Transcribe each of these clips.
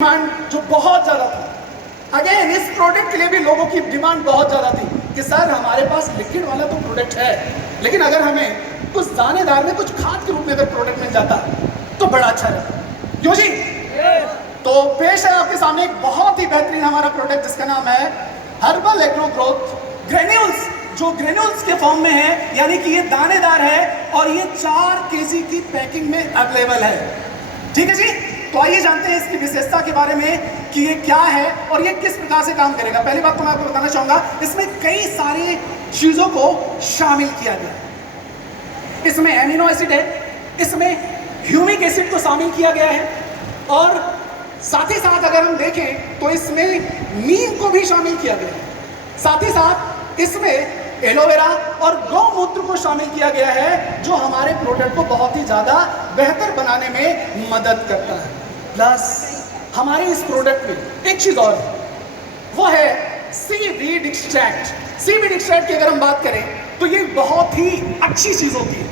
Demand जो बहुत ज़्यादा था। अगेन इस प्रोडक्ट के लिए भी लोगों की डिमांड बहुत ज़्यादा थी कि सर हमारे पास लिक्विड वाला तो प्रोडक्ट है, लेकिन अगर हमें कुछ दानेदार में कुछ खाद के रूप में अगर प्रोडक्ट मिल जाता तो बड़ा अच्छा रहता। क्यों जी? तो पेश है आपके सामने एक बहुत ही बेहतरीन हमारा प्रोडक्ट जिसका नाम है हर्बल एग्रो ग्रोथ ग्रेन्यूल्स, जो ग्रेन्यूल्स के फॉर्म में है, यानी कि ये दानेदार है और ये 4 केजी की पैकिंग में अवेलेबल है। ठीक है जी, तो आइए जानते हैं इसकी विशेषता के बारे में कि ये क्या है और ये किस प्रकार से काम करेगा। पहली बात तो मैं आपको बताना चाहूंगा, इसमें कई सारी चीजों को शामिल किया गया है। इसमें एमिनो एसिड है, इसमें ह्यूमिक एसिड को शामिल किया गया है और साथ ही साथ अगर हम देखें तो इसमें नीम को भी शामिल किया गया है। साथ ही साथ इसमें एलोवेरा और गौमूत्र को शामिल किया गया है, जो हमारे प्रोडक्ट को बहुत ही ज़्यादा बेहतर बनाने में मदद करता है। प्लस हमारे इस प्रोडक्ट में एक चीज़ और है, वो है सीवीड एक्सट्रैक्ट। सीवीड एक्सट्रैक्ट की अगर हम बात करें तो ये बहुत ही अच्छी चीज़ होती है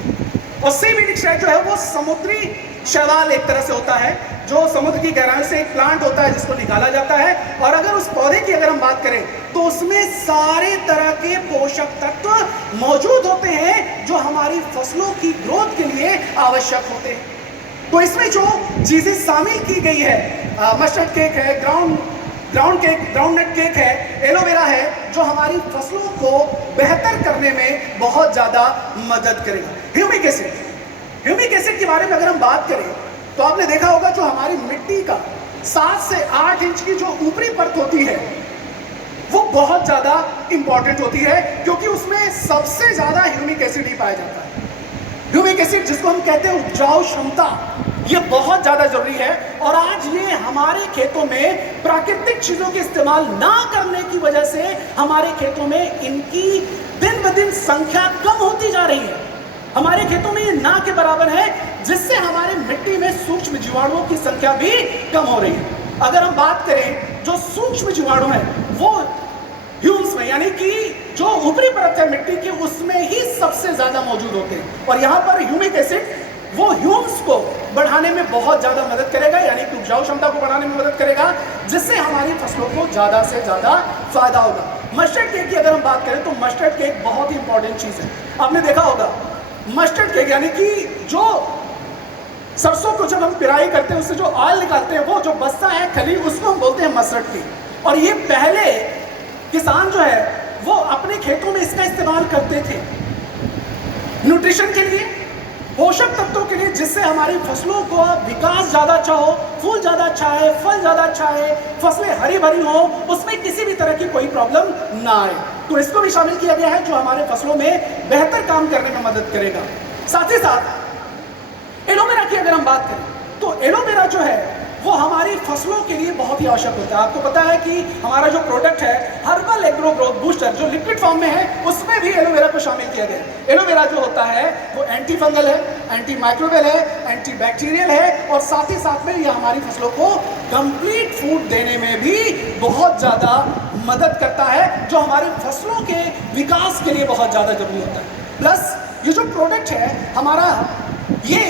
और सीवीड एक्सट्रैक्ट जो है वो समुद्री शैवाल एक तरह से होता है, जो समुद्र की गहराई से एक प्लांट होता है जिसको निकाला जाता है। और अगर उस पौधे की अगर हम बात करें तो उसमें सारे तरह के पोषक तत्व मौजूद होते हैं जो हमारी फसलों की ग्रोथ के लिए आवश्यक होते हैं। तो इसमें जो चीजें शामिल की गई है, मस्टर्ड केक है, ग्राउंडनट केक है, एलोवेरा है, जो हमारी फसलों को बेहतर करने में बहुत ज्यादा मदद करेगा। ह्यूमिक एसिड के बारे में अगर हम बात करें तो आपने देखा होगा जो हमारी मिट्टी का 7 से 8 इंच की जो ऊपरी परत होती है वो बहुत ज़्यादा इंपॉर्टेंट होती है, क्योंकि उसमें सबसे ज़्यादा ह्यूमिक एसिड ही पाया जाता है। ह्यूमिक एसिड जिसको हम कहते हैं उपजाऊ क्षमता, ये बहुत ज़्यादा जरूरी है। और आज ये हमारे खेतों में प्राकृतिक चीज़ों के इस्तेमाल ना करने की वजह से हमारे खेतों में इनकी दिन ब दिन संख्या कम होती जा रही है। हमारे खेतों में ये ना के बराबर है, जिससे हमारे मिट्टी में सूक्ष्म जीवाणुओं की संख्या भी कम हो रही है। अगर हम बात करें जो सूक्ष्म जीवाणु हैं वो ह्यूम्स में, यानी कि जो ऊपरी परत है मिट्टी की, उसमें ही सबसे ज्यादा मौजूद होते हैं। और यहाँ पर ह्यूमिक एसिड वो ह्यूम्स को बढ़ाने में बहुत ज्यादा मदद करेगा, यानी कि उपजाऊ क्षमता को बढ़ाने में मदद करेगा, जिससे हमारी फसलों को ज्यादा से ज्यादा फायदा होगा। मस्टर्ड केक की अगर हम बात करें तो मस्टर्ड केक बहुत ही इंपॉर्टेंट चीज है। आपने देखा होगा मस्टर्ड केक, यानी कि जो सरसों को जब हम पिराई करते हैं उससे जो ऑयल निकालते हैं, वो जो बस्ता है खली, उसको हम बोलते हैं मस्टर्ड केक। और ये पहले किसान जो है वो अपने खेतों में इसका इस्तेमाल करते थे न्यूट्रिशन के लिए, पोषक तत्वों के लिए, जिससे हमारी फसलों को विकास ज़्यादा अच्छा हो, फूल ज़्यादा अच्छा है, फल ज़्यादा अच्छा है, फसलें हरी भरी हो, उसमें किसी भी तरह की कोई प्रॉब्लम ना आए। तो इसको भी शामिल किया गया है जो हमारे फसलों में बेहतर काम करने में मदद करेगा। साथ ही साथ एलोवेरा की अगर हम बात करें तो एलोवेरा जो है वो हमारी फसलों के लिए बहुत ही आवश्यक होता है। आपको पता है कि हमारा जो प्रोडक्ट है हर्बल एग्रो ग्रोथ बूस्टर, जो लिक्विड फॉर्म में है, उसमें भी एलोवेरा को शामिल किया गया है। एलोवेरा जो होता है वो एंटी फंगल है, एंटी माइक्रोबियल है, एंटी बैक्टीरियल है और साथ ही साथ में ये हमारी फसलों को कंप्लीट फूड देने में भी बहुत ज़्यादा मदद करता है, जो हमारी फसलों के विकास के लिए बहुत ज़्यादा जरूरी होता है। प्लस ये जो प्रोडक्ट है हमारा, ये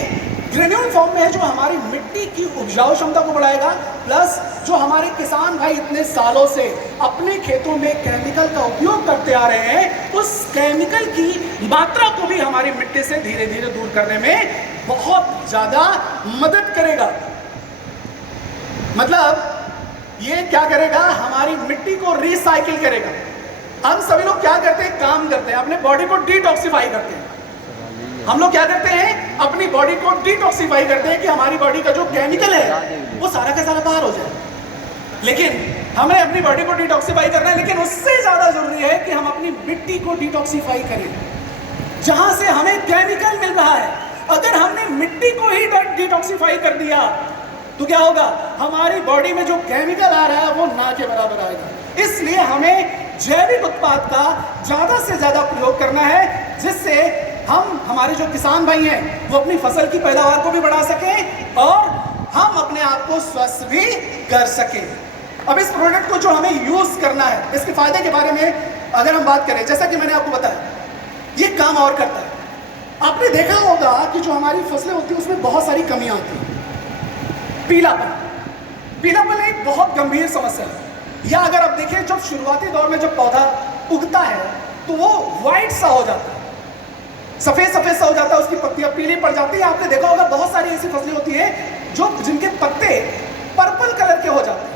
ग्रेन्यूल फॉर्म में है, जो हमारी मिट्टी की उपजाऊ क्षमता को बढ़ाएगा। प्लस जो हमारे किसान भाई इतने सालों से अपने खेतों में केमिकल का उपयोग करते आ रहे हैं, उस केमिकल की मात्रा को भी हमारी मिट्टी से धीरे धीरे दूर करने में बहुत ज्यादा मदद करेगा। मतलब ये क्या करेगा, हमारी मिट्टी को रिसाइकिल करेगा। हम सभी लोग क्या करते हैं, काम करते हैं, अपने बॉडी को डिटॉक्सिफाई करते हैं। हम लोग क्या करते हैं, अपनी बॉडी को डिटॉक्सिफाई करते हैं कि हमारी बॉडी का जो केमिकल है वो सारा का सारा बाहर हो जाए। लेकिन हमें अपनी बॉडी को डिटॉक्सिफाई करना है, लेकिन उससे ज्यादा जरूरी है कि हम अपनी मिट्टी को डिटॉक्सिफाई करें, जहां से हमें केमिकल मिल रहा है। अगर हमने मिट्टी को ही डिटॉक्सिफाई कर दिया तो क्या होगा, हमारी बॉडी में जो केमिकल आ रहा है वो ना के बराबर आएगा। इसलिए हमें जैविक उत्पाद का ज्यादा से ज्यादा प्रयोग करना है, जिससे हम, हमारे जो किसान भाई हैं, वो अपनी फसल की पैदावार को भी बढ़ा सकें और हम अपने आप को स्वस्थ भी कर सकें। अब इस प्रोडक्ट को जो हमें यूज करना है, इसके फायदे के बारे में अगर हम बात करें, जैसा कि मैंने आपको बताया, ये काम और करता है। आपने देखा होगा कि जो हमारी फसलें होती है उसमें बहुत सारी कमियां आती हैं। पीलापन, पीलापन एक बहुत गंभीर समस्या है। या अगर आप देखें, जब शुरुआती दौर में जब पौधा उगता है तो वो व्हाइट सा हो जाता है, सफेद सफेद सा हो जाता है, उसकी पत्तियां पीली पड़ जाती है। आपने देखा होगा बहुत सारी ऐसी फसलें होती है जो जिनके पत्ते पर्पल कलर के हो जाते हैं।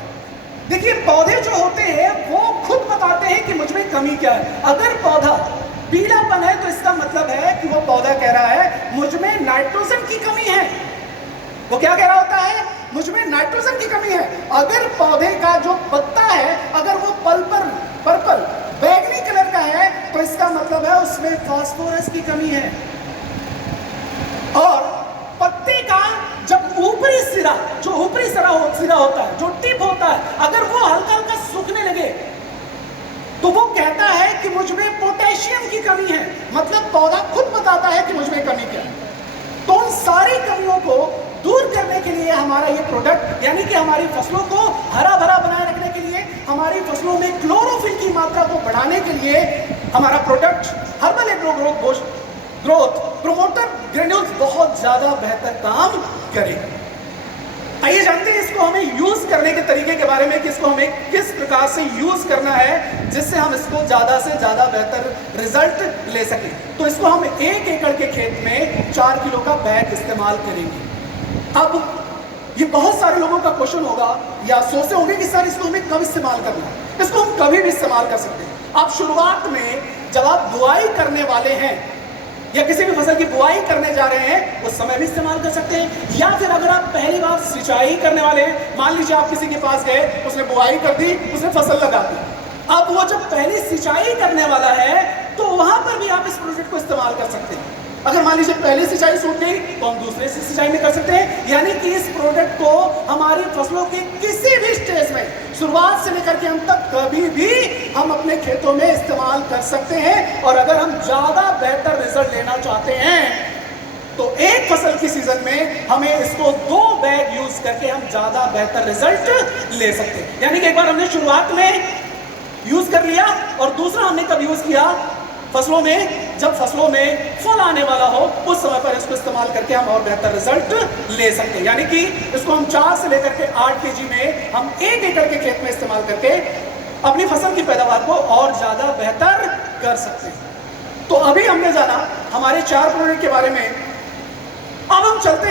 देखिए, पौधे जो होते हैं वो खुद बताते हैं कि मुझ में कमी क्या है। अगर पौधा पीलापन है तो इसका मतलब है कि वो पौधा कह रहा है मुझ में नाइट्रोजन की कमी है। वो क्या कह रहा होता है? मुझ में नाइट्रोजन की कमी है। अगर पौधे का जो पत्ता है अगर वो पर्पल बैगनी कलर का है तो इसका मतलब है उसमें फास्फोरस की कमी है। और पत्ते का जब ऊपरी सिरा होता है, जो टिप होता है, अगर वो हल्का हल्का सूखने लगे तो वो कहता है कि मुझ में पोटेशियम की कमी है। मतलब पौधा खुद बताता है कि मुझ में कमी क्या है। तो उन सारी कमियों को दूर करने के लिए हमारा ये प्रोडक्ट, यानी कि हमारी फसलों को हरा भरा बनाए रखने के लिए, हमारी फसलों में क्लोरोफिल की मात्रा को बढ़ाने के लिए हमारा product herbal agro growth promoter granules बहुत ज्यादा बेहतर काम करेगा। आइए जानते हैं इसको हमें यूज करने के तरीके के बारे में कि इसको हमें किस प्रकार से यूज करना है जिससे हम इसको ज्यादा से ज्यादा बेहतर रिजल्ट ले सकें। तो इसको हम 1 एकड़ के खेत में 4 किलो का बैग इस्तेमाल करेंगे। अब ये बहुत सारे लोगों का क्वेश्चन होगा या सोचते होंगे कि सर इसको हमें कब इस्तेमाल करना है। इसको हम कभी भी इस्तेमाल कर सकते हैं। आप शुरुआत में जब आप बुआई करने वाले हैं या किसी भी फसल की बुआई करने जा रहे हैं उस समय भी इस्तेमाल कर सकते हैं, या फिर अगर आप पहली बार सिंचाई करने वाले हैं, मान लीजिए आप किसी के पास गए, उसने बुआई कर दी, उसने फसल लगा दी, अब वो जब पहली सिंचाई करने वाला है तो वहां पर भी आप इस प्रोजेक्ट को इस्तेमाल कर सकते हैं। अगर मान लीजिए पहली सिंचाई सूख गई तो हम दूसरे से सिंचाई में कर सकते हैं। यानी कि इस प्रोडक्ट को हमारी फसलों के किसी भी स्टेज में, शुरुआत से लेकर के अंत तक, कभी भी हम अपने खेतों में इस्तेमाल कर सकते हैं। और अगर हम ज्यादा बेहतर रिजल्ट लेना चाहते हैं तो एक फसल की सीजन में हमें इसको 2 बैग यूज करके हम ज्यादा बेहतर रिजल्ट ले सकते हैं। यानी कि एक बार हमने शुरुआत में यूज कर लिया और दूसरा हमने कब यूज किया? फसलों में, जब फसलों में फल आने वाला हो उस समय पर इसको इस्तेमाल करके हम और बेहतर रिजल्ट ले सकते हैं। यानी कि इसको हम 4 से लेकर के 8 केजी में हम 1 एकड़ के खेत में इस्तेमाल करके अपनी फसल की पैदावार को और ज्यादा बेहतर कर सकते हैं। तो अभी हमने जाना हमारे 4 प्रोडक्ट के बारे में। अब हम चलते हैं